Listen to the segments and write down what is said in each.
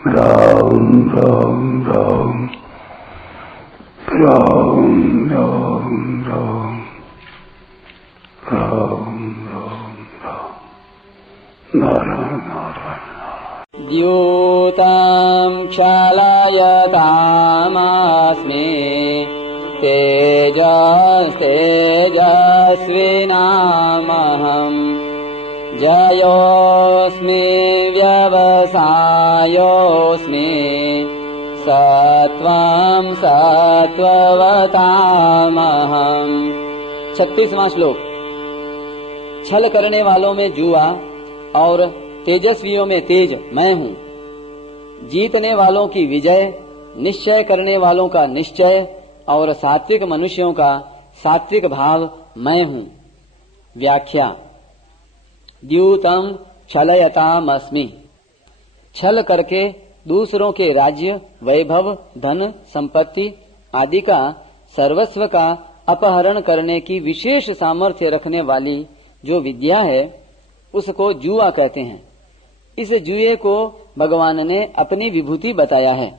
राम राम राम राम राम राम राम राम राम नारायण नारायण। द्यूतं क्षालयतामस्मि तेजस्तेजस्विनामहम् जयोऽस्मि व्यवसायोऽस्मि सत्वं सत्ववतामहम्। 36वां श्लोक। छल करने वालों में जुआ और तेजस्वियों में तेज मैं हूँ। जीतने वालों की विजय, निश्चय करने वालों का निश्चय और सात्विक मनुष्यों का सात्विक भाव मैं हूँ। व्याख्या। द्यूतं छलयतामस्मि। छल करके दूसरों के राज्य, वैभव, धन, संपत्ति आदि का सर्वस्व का अपहरण करने की विशेष सामर्थ्य रखने वाली जो विद्या है उसको जुआ कहते हैं। इस जुए को भगवान ने अपनी विभूति बताया है।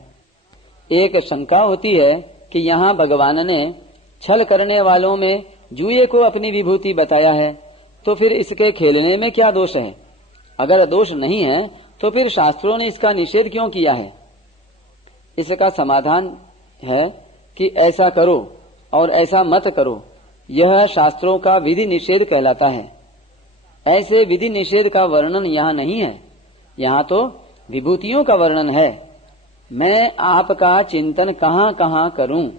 एक शंका होती है कि यहाँ भगवान ने छल करने वालों में जुए को अपनी विभूति बताया है, तो फिर इसके खेलने में क्या दोष है? अगर दोष नहीं है तो फिर शास्त्रों ने इसका निषेध क्यों किया है? इसका समाधान है कि ऐसा करो और ऐसा मत करो, यह शास्त्रों का विधि निषेध कहलाता है। ऐसे विधि निषेध का वर्णन यहाँ नहीं है, यहाँ तो विभूतियों का वर्णन है। मैं आपका चिंतन कहाँ कहाँ करूं?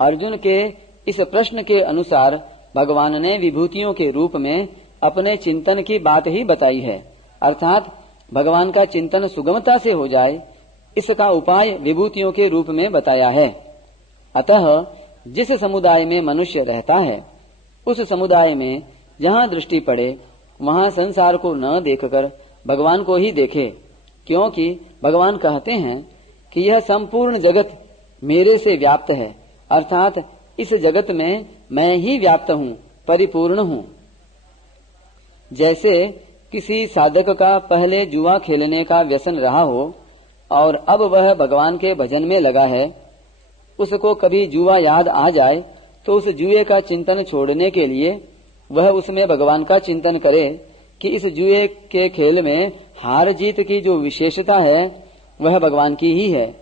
अर्जुन के इस प्रश्न के अनुसार भगवान ने विभूतियों के रूप में अपने चिंतन की बात ही बताई है, अर्थात भगवान का चिंतन सुगमता से हो जाए, इसका उपाय विभूतियों के रूप में बताया है। अतः जिस समुदाय में मनुष्य रहता है उस समुदाय में जहाँ दृष्टि पड़े वहाँ संसार को न देखकर भगवान को ही देखे, क्योंकि भगवान कहते हैं कि यह संपूर्ण जगत मेरे से व्याप्त है, अर्थात इस जगत में मैं ही व्याप्त हूँ, परिपूर्ण हूँ। जैसे किसी साधक का पहले जुआ खेलने का व्यसन रहा हो और अब वह भगवान के भजन में लगा है, उसको कभी जुआ याद आ जाए तो उस जुए का चिंतन छोड़ने के लिए वह उसमें भगवान का चिंतन करे कि इस जुए के खेल में हार जीत की जो विशेषता है वह भगवान की ही है।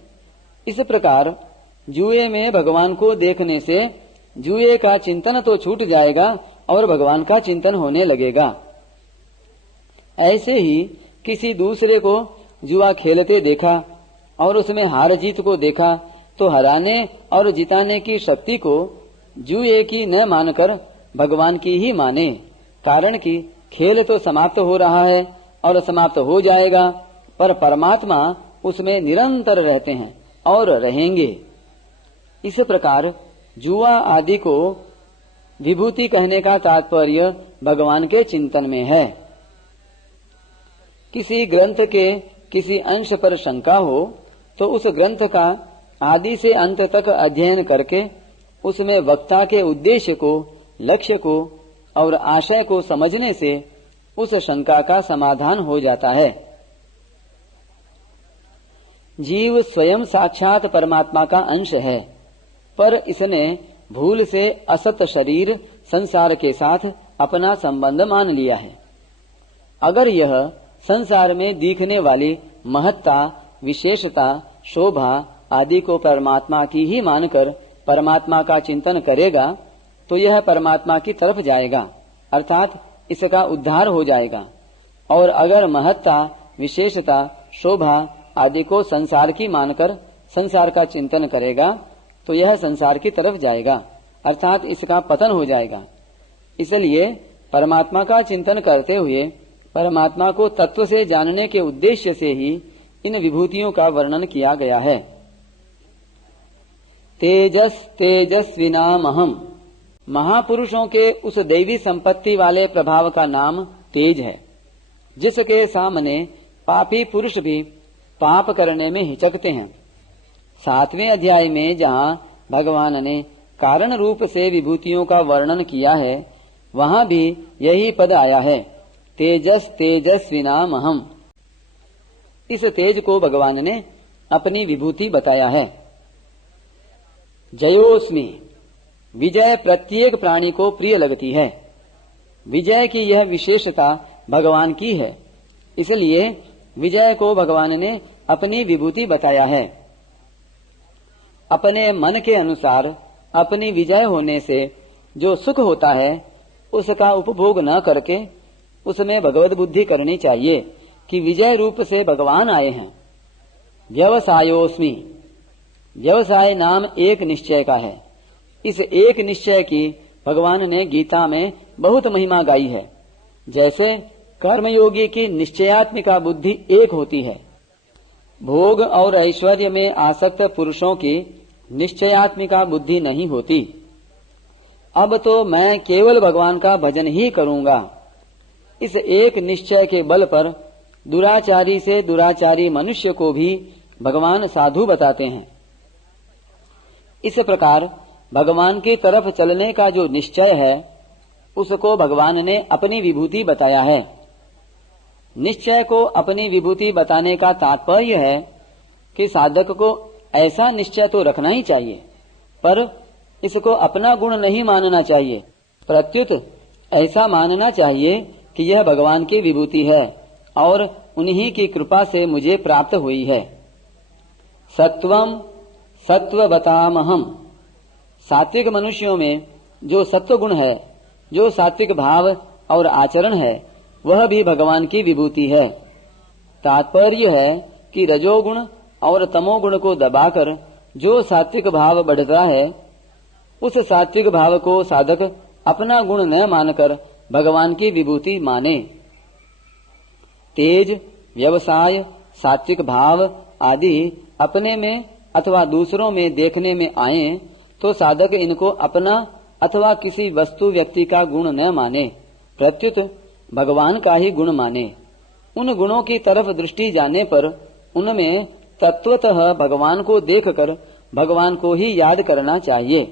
इस प्रकार जुए में भगवान को देखने से जुए का चिंतन तो छूट जाएगा और भगवान का चिंतन होने लगेगा। ऐसे ही किसी दूसरे को जुआ खेलते देखा और उसमें हार जीत को देखा तो हराने और जिताने की शक्ति को जुए की न मानकर भगवान की ही माने, कारण कि खेल तो समाप्त हो रहा है और समाप्त हो जाएगा, पर परमात्मा उसमें निरंतर रहते हैं और रहेंगे। इस प्रकार जुआ आदि को विभूति कहने का तात्पर्य भगवान के चिंतन में है। किसी ग्रंथ के किसी अंश पर शंका हो तो उस ग्रंथ का आदि से अंत तक अध्ययन करके उसमें वक्ता के उद्देश्य को, लक्ष्य को और आशय को समझने से उस शंका का समाधान हो जाता है। जीव स्वयं साक्षात परमात्मा का अंश है, पर इसने भूल से असत शरीर संसार के साथ अपना संबंध मान लिया है। अगर यह संसार में दिखने वाली महत्ता, विशेषता, शोभा आदि को परमात्मा की ही मानकर परमात्मा का चिंतन करेगा तो यह परमात्मा की तरफ जाएगा, अर्थात इसका उद्धार हो जाएगा। और अगर महत्ता, विशेषता, शोभा आदि को संसार की मानकर संसार का चिंतन करेगा तो यह संसार की तरफ जाएगा, अर्थात इसका पतन हो जाएगा। इसलिए परमात्मा का चिंतन करते हुए परमात्मा को तत्व से जानने के उद्देश्य से ही इन विभूतियों का वर्णन किया गया है। तेजस तेजस्विनामहम्। महापुरुषों के उस दैवी संपत्ति वाले प्रभाव का नाम तेज है, जिसके सामने पापी पुरुष भी पाप करने में हिचकते हैं। 7वें अध्याय में जहाँ भगवान ने कारण रूप से विभूतियों का वर्णन किया है वहाँ भी यही पद आया है, तेजस तेजस्विनामहम्। इस तेज को भगवान ने अपनी विभूति बताया है। जयोस्मि, विजय प्रत्येक प्राणी को प्रिय लगती है। विजय की यह विशेषता भगवान की है, इसलिए विजय को भगवान ने अपनी विभूति बताया है। अपने मन के अनुसार अपनी विजय होने से जो सुख होता है उसका उपभोग न करके उसमें भगवत बुद्धि करनी चाहिए कि विजय रूप से भगवान आए हैं। व्यवसायोस्मि, व्यवसाय नाम एक निश्चय का है। इस एक निश्चय की भगवान ने गीता में बहुत महिमा गाई है। जैसे कर्मयोगी की निश्चयात्मिका बुद्धि एक होती है, भोग और ऐश्वर्य में आसक्त पुरुषों की निश्चयात्मिका बुद्धि नहीं होती। अब तो मैं केवल भगवान का भजन ही करूंगा, इस एक निश्चय के बल पर दुराचारी से दुराचारी मनुष्य को भी भगवान साधु बताते हैं। इस प्रकार भगवान की तरफ चलने का जो निश्चय है उसको भगवान ने अपनी विभूति बताया है। निश्चय को अपनी विभूति बताने का तात्पर्य है कि साधक को ऐसा निश्चय तो रखना ही चाहिए, पर इसको अपना गुण नहीं मानना चाहिए, प्रत्युत ऐसा मानना चाहिए कि यह भगवान की विभूति है और उन्हीं की कृपा से मुझे प्राप्त हुई है। सत्वम सत्ववतामहम, सात्विक मनुष्यों में जो सत्व गुण है, जो सात्विक भाव और आचरण है, वह भी भगवान की विभूति है। तात्पर्य है कि रजोगुण और तमोगुण को दबाकर जो सात्विक भाव बढ़ता है, उस सात्विक भाव को साधक अपना गुण न मानकर भगवान की विभूति माने। तेज, व्यवसाय, सात्विक भाव आदि अपने में अथवा दूसरों में देखने में आए तो साधक इनको अपना अथवा किसी वस्तु व्यक्ति का गुण न माने, प्रत्युत भगवान का ही गुण माने। उन गुणों की तरफ दृष्टि जाने पर उनमें तत्वतः भगवान को देखकर भगवान को ही याद करना चाहिए।